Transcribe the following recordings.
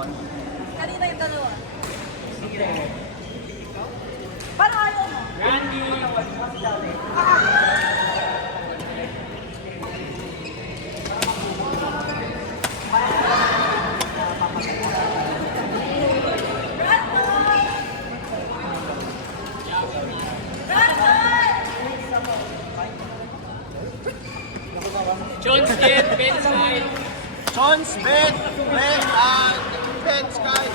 Kanina yung dalawa. Paano ayaw mo? Randy! John's Dead, Ben Sky. John's Ben, Ben Sky.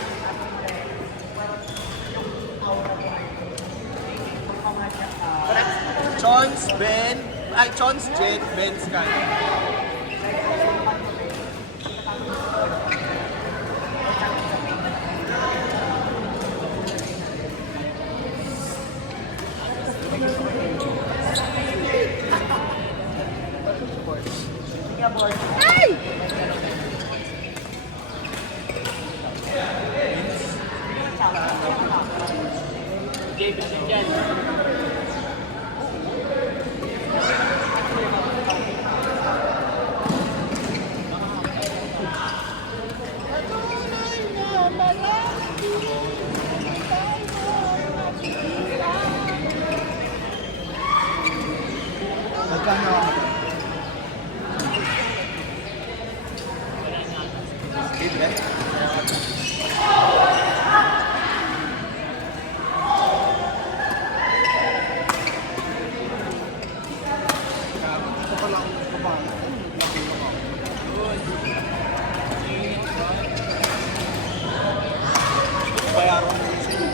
John's Jet, Ben Sky. Davidson dyan. Magkano? Libre? Ito pa lang kabahan. Bayaran mo yung sila.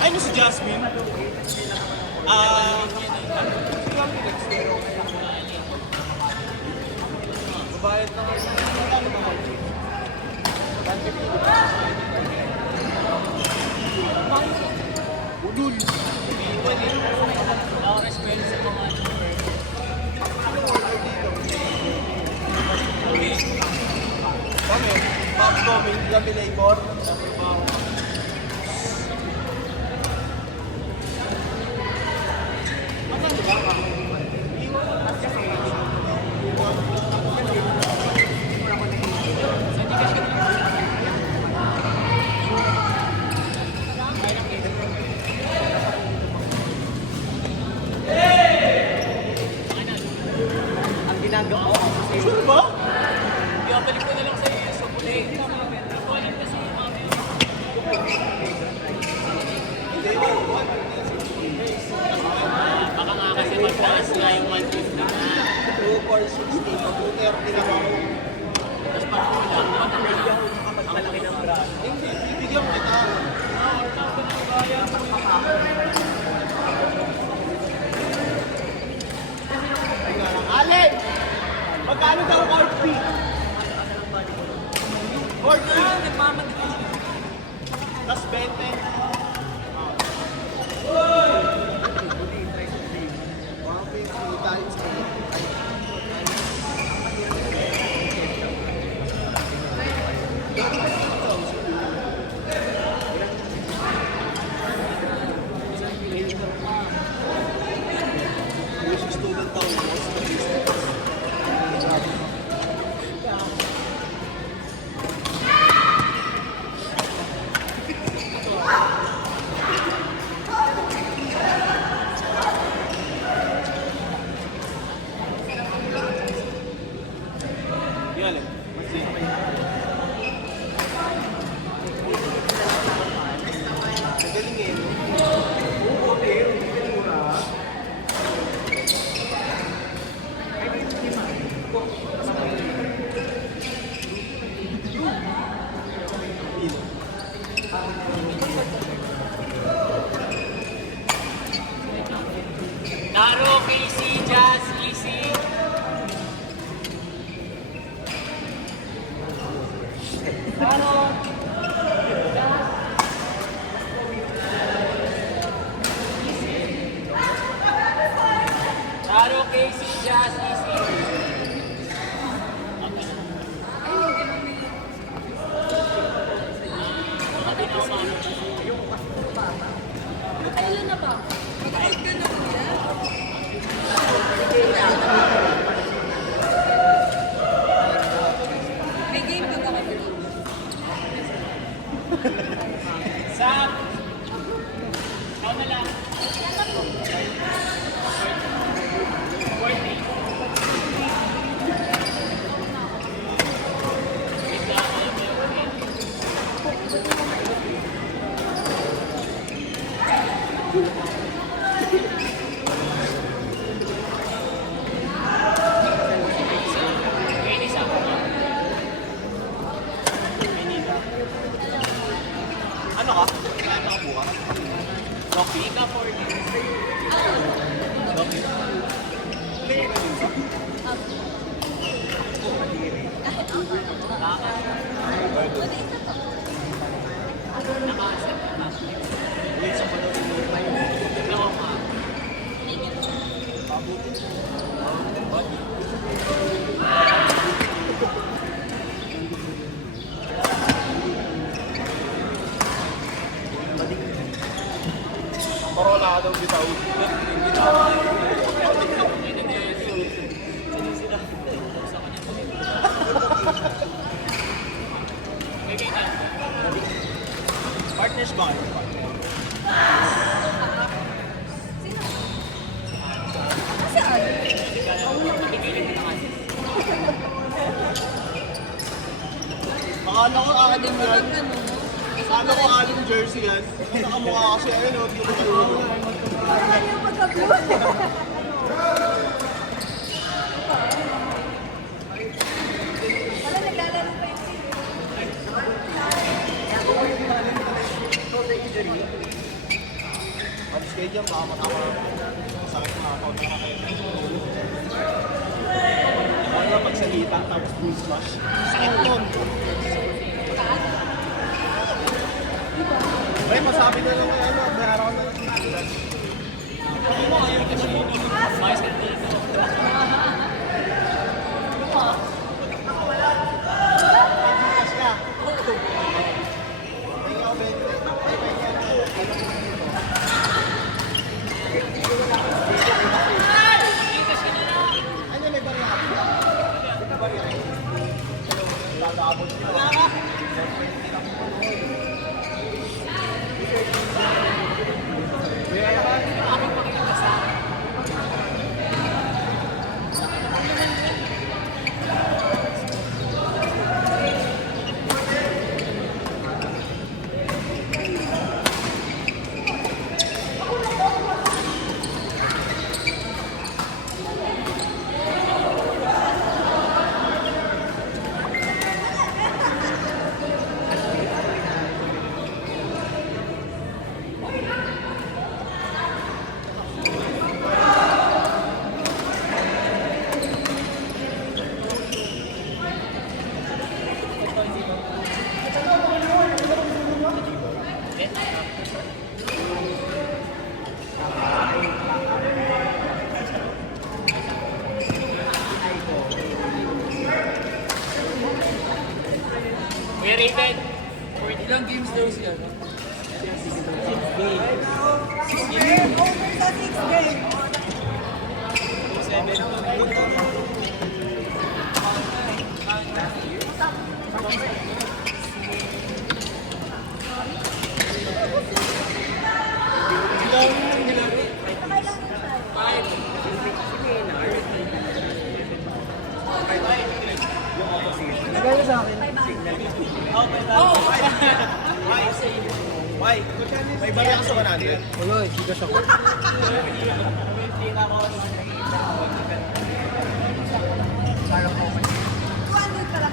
Ay, si Jasmine. Babayad na kasi. Udul. Kami, Bob Tommy, Gabi Labor. Ang ginagawa ko. Sure ba? Ibabalik ko na lang sa iyo sa muli. Hindi ko alam kasi yung mga baka nga kasi magtaas nga yung 150 na. 2 for 60, 230 lang ako. Tapos pag kulang, ang malaki ng brand. Hindi, bibigyan kita. Allen! Magkano daw court fee? Court fee? Tas 20. Times 8. Student daw, most of the business. Yan eh. Magaling eh. Oo, pero hindi mura. Taro, Casey, Jazz, Easy. Taro. Taro, Casey, Jazz, Easy. Okay na. Sam! Ikaw na lang. 40. Ano ka? Ano ka bukas? Coffee ka 40. Loki. Player ka din ba? Wait, sa panood mo. Parola ka daw bitaw. Partners ba kayo? Akala ko anim yan. Akala ko anim jersey yan. Nakamukha kasi ayun o. Di ko matulog. Ano yung pagka-blue? Wala, naglalaro pa yung team. Tapos kayo dyan, baka matama. Sakit na ako. Ano na pagsalita, tapos full smash. Sakit nun. Ay, masabi na lang ano, mayara ko na lang. Bukas ka. Ay, ikaw, Ben. Ano may barya? May barya. Lalabot sila. We're rated. Ilang games daw siya? Game over sa 6 game. Nagaya sa akin. Why? May barya ka sa 100. Wala, hindi ka siya ko. Parang ko. 200 ka lang.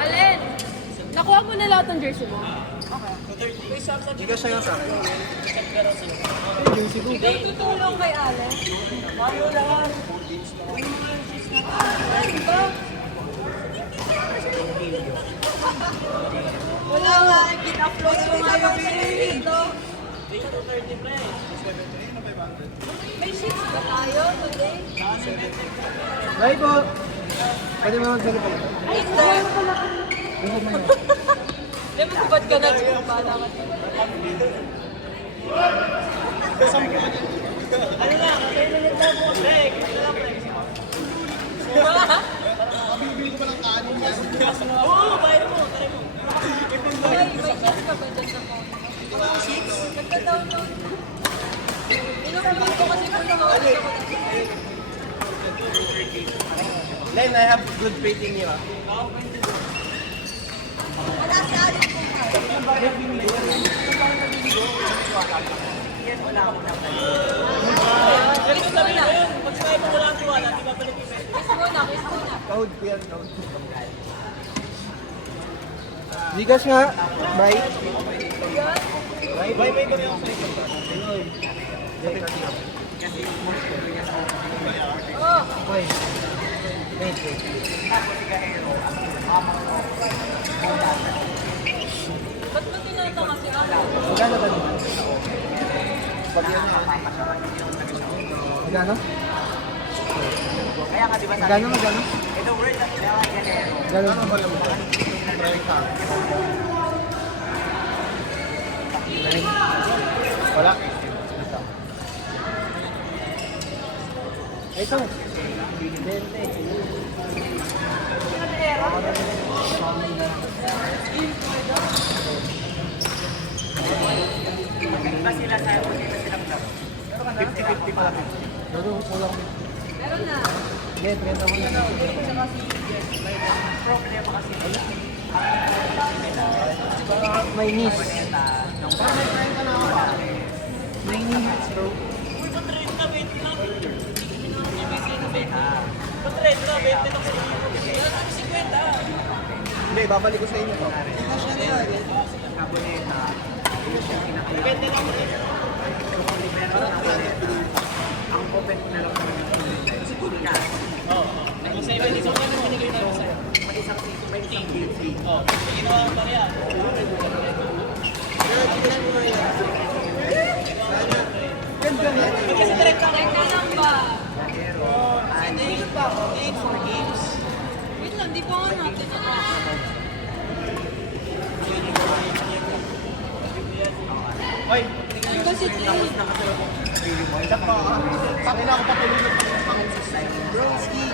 Alin? Nakuha mo na lahat ng jersey mo? Hindi ka siya sa akin. Ikaw tutulong kay Allen. Wala nga, kita-upload ko nga yung dito. May sheets ba tayo today? Right po. Pwede mo naman salita. Ay, hindi. Diba, ba't ka nag-umpala ka? Kasama ka Oo, bayad mo. Try mo. Ay, may chance ka ba dyan sa phone? Nagka-download. Inumin ko kasi kung download ako ng Len, I have good faith in you. Wala si Alin kung Ganito sabi mo yun. Pag sinabi mo wala ang tiwala, di ba balik yung pera? kiss muna, kiss muna. Code ko yan, code. Gcash nga. Bye. Bye, bye ko na yung sa'yo. Oh, Bye. Wait, wait. ba't mo tinatama si Alin? Magkano ba naman? Magkano? Magkano, magkano? Magkano? Wala. Ito. 50-50 pala. Laro, kulang. Meron na. Net, renta mo na. May niece. May niece, bro. Uy, ba't rin na? Wait lang. Ba't rin na? Wait lang sa iyo. Yan ang 50. Hindi, babalik ko sa inyo to. Depende lang mo rin. Oo. Ang 70 so kami binigay namin sa'yo. Oo. May ginawa ang pareha. Kasi direct lang. Teka lang ba? Games pa. Games for games. Wait lang, di pa nga natin ano. Hoy, Hindi kasi Jay. sakin na ako patuloy ng Broski.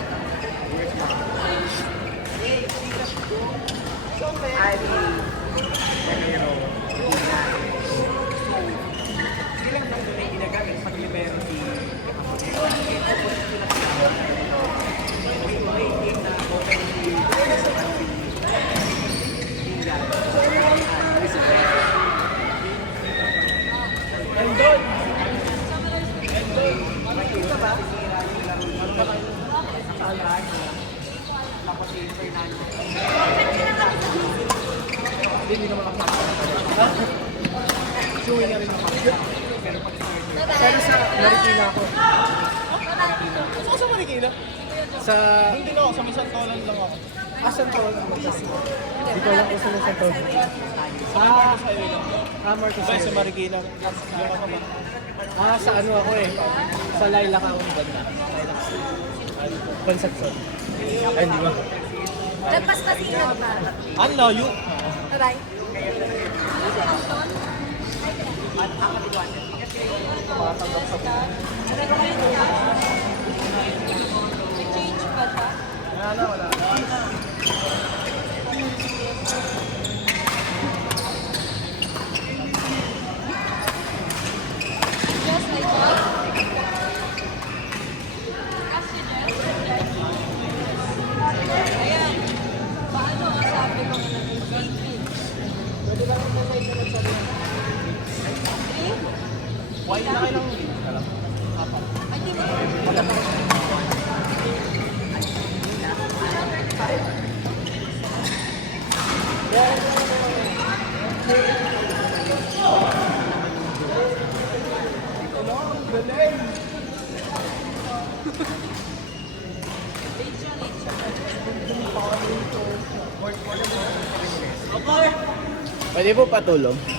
Pero sa Marikina ako. Gusto ko sa Marikina. Sa... Doon din ako, sa Misantolan lang ako. Asan to? Dito lang ko sa Santo. Marcos Bye, sa Highway. Marikina. Yung ako ba? Sa ano ako eh. Sa Lilac ako banda. Lilac Street. Concepcion. Ay, hindi ba? Lampas na sinag ba? Ang layo. Aray. Ano si Anton? Recommend ka? May change ba siya? Wala. Just like that? Ask si Jess. Ayan. Paano ang sabi ko na nag-18? Pwede lang ako sa internet sa Why na kayo lang ulit? I think Pwede po patulong.